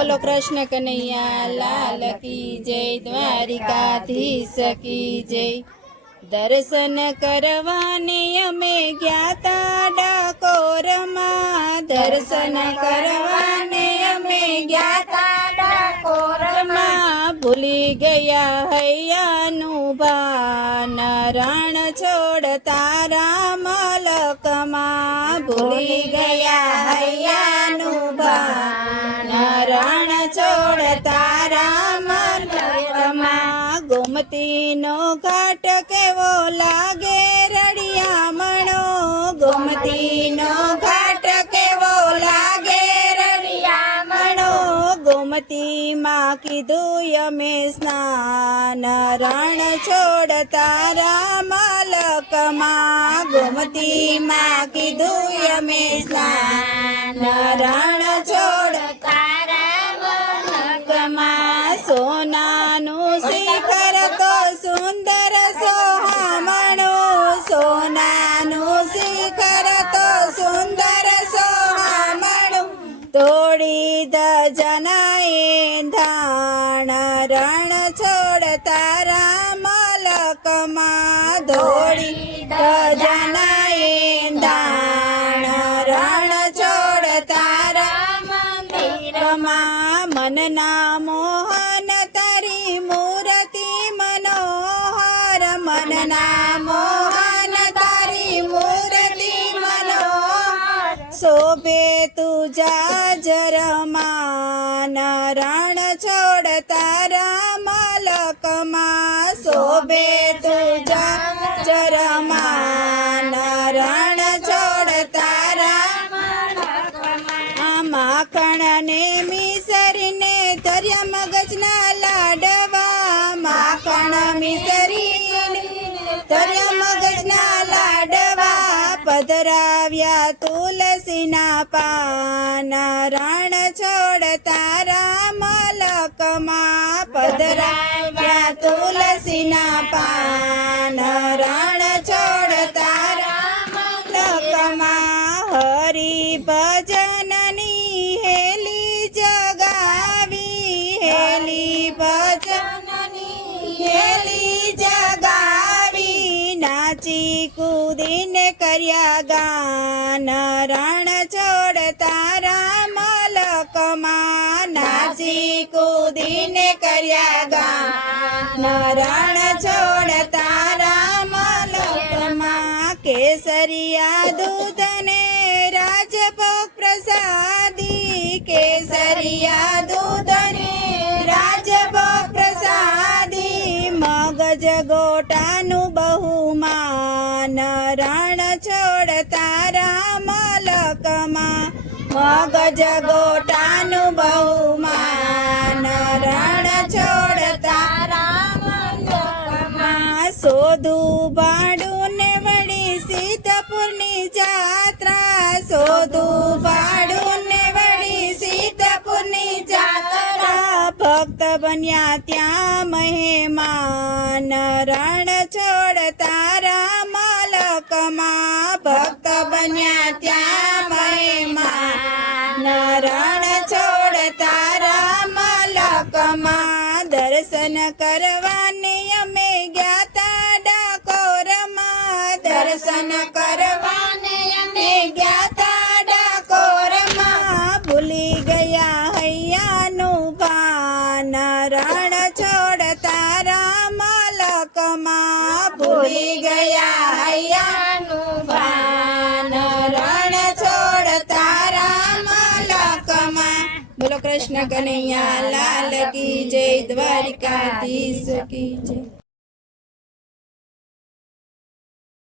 बोलो कृष्ण कन्हैया लाल की जय, द्वारिकाधीश की जय। दर्शन करवाने अमे ग्याता डाकोरमा, दर्शन करवाने अमे ग्याता डाकोरमा। भूली गया हैयानु भान, रण छोड़ता राम लकमा। भूली गया हैयानु भान, रण छोड़ता राम लकमा। गोमती नो घाट केवो लागे रड़ियामणो, गोमती नो घाट केवो लागे रड़ियामणो। गोमती माँ कीधुं यमे स्नान, रण छोड़ता राम लकमा। गोमती माँ कीधुं यमे स्नान, रण छोड़ता राम लकमा। सोनानु शिखर तो सुंदर सोहामणो, सोनानु शिखर तो सुंदर सोहामणो। तोड़ी दजनाए धाण, रण छोड़ता राम लकमा। तोड़ी दजनाए धाण, रण छोड़ता राम लकमा। मनना मोहन तारी मूर्ति मनोहर, मनना मोहन तारी मूर्ति मनोहर। शोभे तुझा जरमान, रण छोड़ता राम लकमा। शोभे तुझा जरमान, रण छोड़ता राम लकमा। माखण ने मिसरी ने धर्या मगजना लाडवा, माखण मिसरी धर्या मगजना लाडवा। पधराव्या तुलसीना पान, रण छोड़ता राम लकमा। पधराव्या तुलसीना पान, रण छोड़ता राम लकमा। हरि भजननी हेली जगावी, हेली भजननी हेली जगावी। नाची कूदीने कर्या गान, रण छोड़ता राम लकमा। नाची कूदीने कर्या गान, रण छोड़ता राम लकमा। केसरिया दूध ने राजभोग प्रसादी, केसरिया दूध ने राजभोग प्रसादी। मगज गोटानु बहुमान, रण छोड़ता राम लकमा। मगज गोटानु बहुमान, रण छोड़ता राम लकमा। सोधु बाडू ने वड़ी सीतापुरनी जात्रा, सोधु बाडू ने वड़ी सीतापुरनी जात्रा। भक्त बन्या त्या मेहमान, रण छोड़ता राम लकमा। भक्त बन्या त्या मेहमान, रण छोड़ता राम लकमा। दर्शन करवाने अमे ग्याता डाकोरमा, दर्शन करवाने अमे ग्याता डाकोरमा। भूली गया हैयानु भान, रण छोड़ता राम लकमा। भूली गया हैयानु भान, रण छोड़ता राम लकमा। बोलो कृष्ण कन्हैया लाल की जय, द्वारिकाधीश की जय।